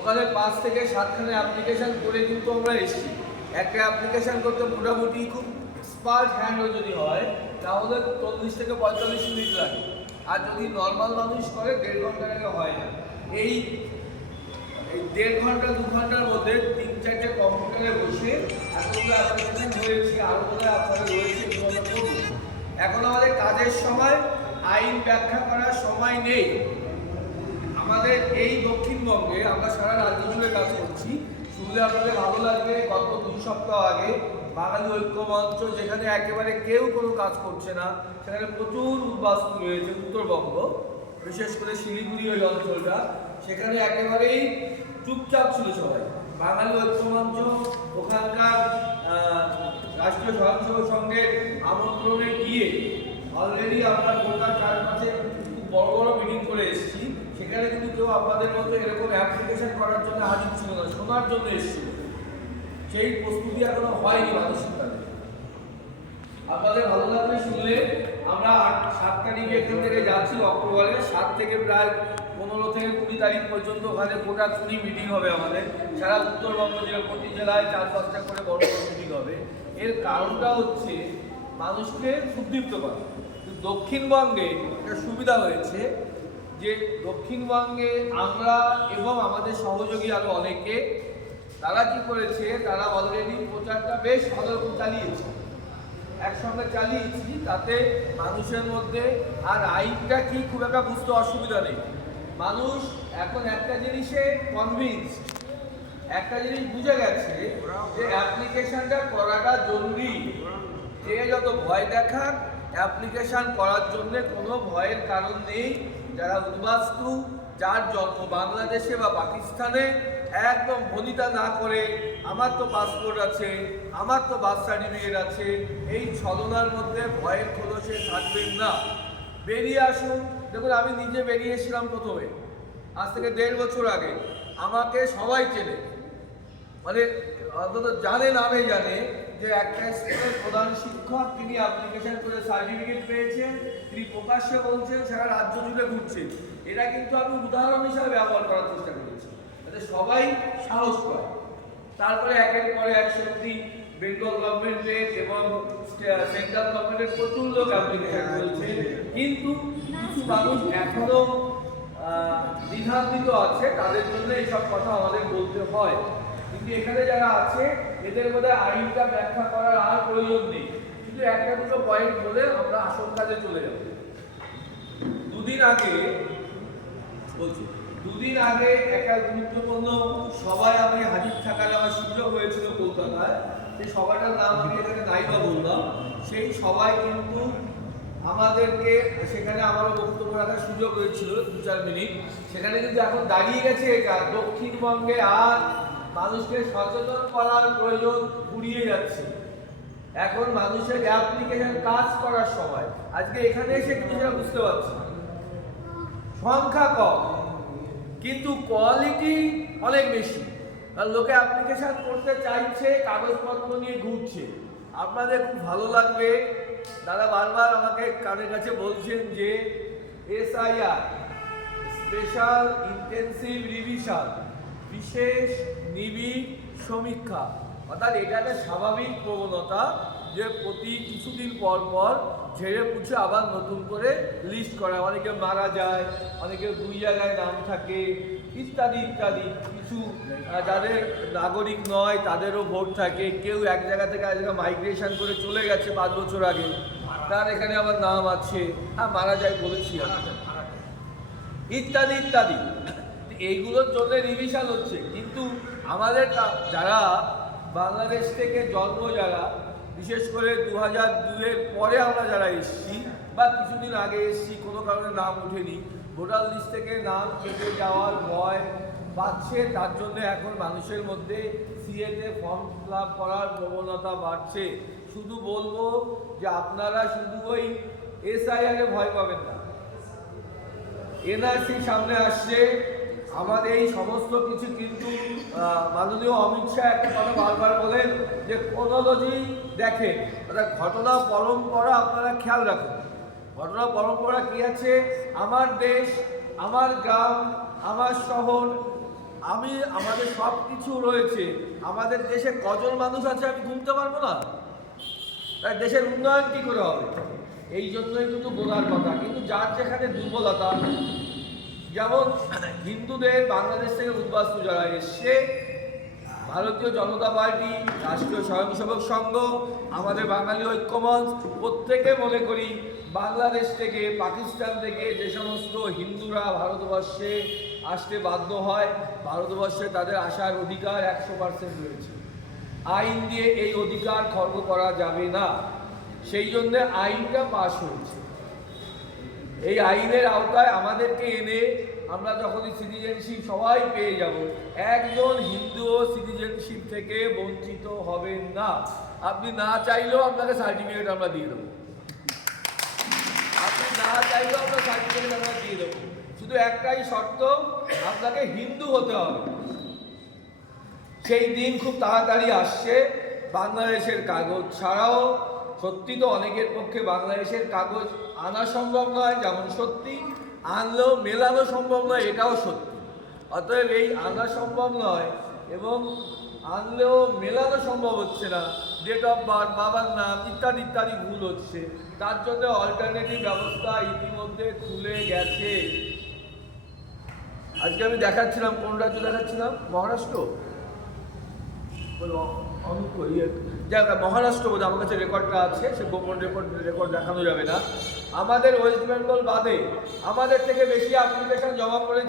ওখানে পাঁচ থেকে সাতখানে অ্যাপ্লিকেশন করে কিন্তু আমরা এসেছি। একটা অ্যাপ্লিকেশন করতে মোটামুটি খুব স্পার্ট হ্যান্ডও যদি হয়, তাহলে চল্লিশ থেকে পঁয়তাল্লিশ মিনিট লাগে। আর যদি নর্মাল মানুষ করে, দেড় ঘণ্টা আগে হয় না। এই এই দেড় ঘণ্টা, দু ঘণ্টার মধ্যে তিন চারটে কম্পিউটারে বসে এতগুলো অ্যাপ্লিকেশন হয়েছে আরও বোধ আপনারা রয়েছে। এখন আমাদের কাজের সময়, আইন ব্যাখ্যা করার সময় নেই। আমাদের এই দক্ষিণবঙ্গে আমরা সারা রাজ্য জুড়ে কাজ করছি। শুনলে আপনাদের ভালো লাগবে, গত দুই সপ্তাহ আগে বাঙালি ঐক্য মঞ্চ যেখানে একেবারে কেউ কোনো কাজ করছে না, সেখানে প্রচুর উদ্বাস্তু রয়েছে উত্তরবঙ্গ, বিশেষ করে শিলিগুড়ি ওই অঞ্চলটা সেখানে একেবারেই চুপচাপ ছিল সবাই। বাঙালি ঐক্য মঞ্চ ওখানকার রাষ্ট্রীয় স্বয়ংসেবক সংঘের আমন্ত্রণে গিয়ে অলরেডি আমরা কলকাতার চারপাশে খুব বড় বড় মিটিং করে এসেছি। সেখানে কিন্তু কেউ আপনাদের মতো এরকম অ্যাপ্লিকেশন করার জন্য হাজির ছিল না, শোনার জন্য এসেছিল। সেই প্রস্তুতি এখনও হয়নি মানসিকভাবে আপনাদের ভালো লাগবে শুনলে আমরা আট, সাত তারিখে এখান থেকে যাচ্ছি অক্টোবরে। সাত থেকে প্রায় পনেরো থেকে কুড়ি তারিখ পর্যন্ত ওখানে গোটা কুড়ি মিটিং হবে আমাদের। সারা উত্তরবঙ্গ জেলা, প্রতি জেলায় চার পাঁচটা করে বড় মিটিং হবে। এর কারণটা হচ্ছে মানুষকে উদ্দীপ্ত করা। দক্ষিণবঙ্গে একটা সুবিধা হয়েছে যে দক্ষিণবঙ্গে আমরা এবং আমাদের সহযোগী আরও অনেকে, তারা কি করেছে, তারা অলরেডি প্রচারটা বেশ রকম চালিয়েছে। একসঙ্গে চালিয়েছি, তাতে মানুষের মধ্যে আর আইনটা কি খুব একটা বুঝতে অসুবিধা নেই। মানুষ এখন একটা জিনিসে কনভিন্স একটা জিনিস বুঝে গেছে যে অ্যাপ্লিকেশনটা করাটা জরুরি। যে যত ভয় দেখাক অ্যাপ্লিকেশন করার জন্য কোনো ভয়ের কারণ নেই। যারা উদ্বাস্তু, যার জন্ম বাংলাদেশে বা পাকিস্তানে, একদম ভনিতা না করে, আমার তো পাসপোর্ট আছে, আমার তো বার্থ সার্টিফিকেট আছে, এই ছলনার মধ্যে ভয়ের খোলসে থাকবেন না। বেরিয়ে আসুন। দেখুন, আমি নিজে বেরিয়েছিলাম প্রথমে। আজ থেকে দেড় বছর আগে। আমাকে সবাই চেনে। মানে অন্তত জানে নামে জানে যে একটা স্কুলের প্রধান শিক্ষক তিনি অ্যাপ্লিকেশন করে সার্টিফিকেট পেয়েছেন তিনি প্রকাশ্যে বলছেন সারা রাজ্য জুড়ে ঘুরছেন এটা কিন্তু আমি উদাহরণ হিসাবে ব্যবহার করার চেষ্টা করেছি। যাতে সবাই সাহস পায়। তারপরে একের পরে এক সত্যি বেঙ্গল গভর্নমেন্টের এবং সেন্ট্রাল গভর্নমেন্টের প্রচুর লোক অ্যাপ্লিকেশন করেছে। কিন্তু কিছু মানুষ এখনও আহ, দ্বিধান্বিত আছে। তাদের জন্য এইসব কথা আমাদের বলতে হয়। কিন্তু এখানে যারা আছে, এদের মধ্যে আইনটা ব্যাখ্যা করার আর প্রয়োজন নেই। কিন্তু একটা দুটো পয়েন্ট বলে আমরা আসল কাজে চলে যাব। দুদিন আগে, বলছি, দুদিন আগে একটা গুরুত্বপূর্ণ সবাই আমি হাজির থাকার আমার সুযোগ হয়েছিল কলকাতায়। সেই সবাইটার নাম আমি এখানে নাই বা বললাম। সেই সবাই কিন্তু আমাদেরকে, সেখানে আমারও বক্তব্য রাখার সুযোগ হয়েছিল দু চার মিনিট। সেখানে কিন্তু এখন দাঁড়িয়ে গেছে দক্ষিণবঙ্গে আর মানুষকে সচেতন করার প্রয়োজন ফুরিয়ে যাচ্ছে। এখন মানুষের অ্যাপ্লিকেশন কাজ করার সময়। আজকে এখানে এসে কিন্তু সেটা বুঝতে পারছি। সংখ্যা কম, কিন্তু কোয়ালিটি অনেক বেশি। আর লোকে অ্যাপ্লিকেশন করতে চাইছে, কাগজপত্র নিয়ে ঘুরছে। আপনাদের খুব ভালো লাগবে। দাদা বারবার আমাকে কানের কাছে বলছেন যে এসআইআর স্পেশাল ইন্টেন্সিভ রিভিশন বিশেষ নিবিড় সমীক্ষা। অর্থাৎ এটা একটা স্বাভাবিক প্রবণতা যে প্রতি কিছুদিন পর পর ঝেড়ে পুছে আবার নতুন করে লিস্ট করা। অনেকে মারা যায়, অনেকে দুই জায়গায় নাম থাকে, ইত্যাদি ইত্যাদি। কিছু যাদের নাগরিক নয়, তাদেরও ভোট থাকে। কেউ এক জায়গা থেকে এক জায়গায় মাইগ্রেশন করে চলে গেছে পাঁচ বছর আগে। তার এখানে আমার নাম আছে। হ্যাঁ মারা যায় বলেছি ইত্যাদি ইত্যাদি। এইগুলোর জন্য রিভিশন হচ্ছে। কিন্তু আমাদের যারা বাংলাদেশ থেকে জন্ম যারা, বিশেষ করে দু হাজার দুয়ের পরে আমরা যারা এসছি বা কিছুদিন আগে এসেছি, কোনো কারণে নাম ওঠেনি, ভোটার লিস্ট থেকে নাম কেটে যাওয়ার ভয় বাড়ছে, তার জন্য এখন মানুষের মধ্যে সিএতে ফর্ম ফিল করার প্রবণতা বাড়ছে। শুধু বলব যে আপনারা শুধু ওই এসআইআরে ভয় পাবেন না। এনআরসি সামনে আসছে আমাদের এই সমস্ত কিছু কিন্তু মাননীয় অমিত শাহ একটা কথা বারবার বলেন যে ক্রোনোলজি দেখেন। অর্থাৎ ঘটনা পরম্পরা আপনারা খেয়াল রাখুন। ঘটনা পরম্পরা কি আছে? আমার দেশ, আমার গ্রাম, আমার শহর, আমি, আমাদের সব কিছু রয়েছে। আমাদের দেশে কজন মানুষ আছে আমি গুনতে পারব না? তাই দেশের উন্নয়ন কি করে হবে? এই জন্যই কিন্তু বোঝার কথা। কিন্তু যার যেখানে দুর্বলতা যেমন হিন্দুদের বাংলাদেশ থেকে উদ্বাস্তু যারা এসছে, ভারতীয় জনতা পার্টি, রাষ্ট্রীয় স্বয়ংসেবক সংঘ, আমাদের বাঙালি ঐক্যমঞ্চ, প্রত্যেকে মনে করি বাংলাদেশ থেকে, পাকিস্তান থেকে যে সমস্ত হিন্দুরা ভারতবর্ষে আসতে বাধ্য হয়, ভারতবর্ষে তাদের আসার অধিকার একশো পার্সেন্ট রয়েছে। আইন দিয়ে এই অধিকার খর্ব করা যাবে না। সেই জন্য আইনটা পাশ হয়েছে। এই আইনের আওতায় আমাদেরকে এনে আমরা যখনই সিটিজেনশিপ সবাই পেয়ে যাব, একজন হিন্দুও সিটিজেনশিপ থেকে বঞ্চিত হবেন না। আপনি না চাইলেও আপনাকে সার্টিফিকেট আমরা দিয়ে দেবো। আপনি না চাইলেও আমরা সার্টিফিকেট আমরা দিয়ে দেবো। শুধু একটাই শর্ত, আপনাকে হিন্দু হতে হবে। সেই দিন খুব তাড়াতাড়ি আসছে বাংলাদেশের কাগজ ছাড়াও সত্যি তো অনেকের পক্ষে বাংলাদেশের কাগজ আনা সম্ভব নয়, যেমন সত্যি। আনলেও মেলানো সম্ভব নয়, এটাও সত্যি। অতএব এই আনা সম্ভব নয় এবং আনলেও মেলানো সম্ভব হচ্ছে না। ডেট অফ বার্থ বাবার নাম ইত্যাদি ইত্যাদি ভুল হচ্ছে। তার জন্য অল্টারনেটিভ ব্যবস্থা ইতিমধ্যে খুলে গেছে। আজকে আমি দেখাচ্ছিলাম কোন রাজ্য দেখাচ্ছিলাম? মহারাষ্ট্র? বলো, অনুপ ইয়ে মহারাষ্ট্র বোধ আমার কাছে রেকর্ডটা আছে সে গোপন রেকর্ড রেকর্ড দেখানো যাবে না। আমাদের ওয়েস্ট বেঙ্গল বাদে আমাদের থেকে বেশি অ্যাপ্লিকেশন জমা করেছে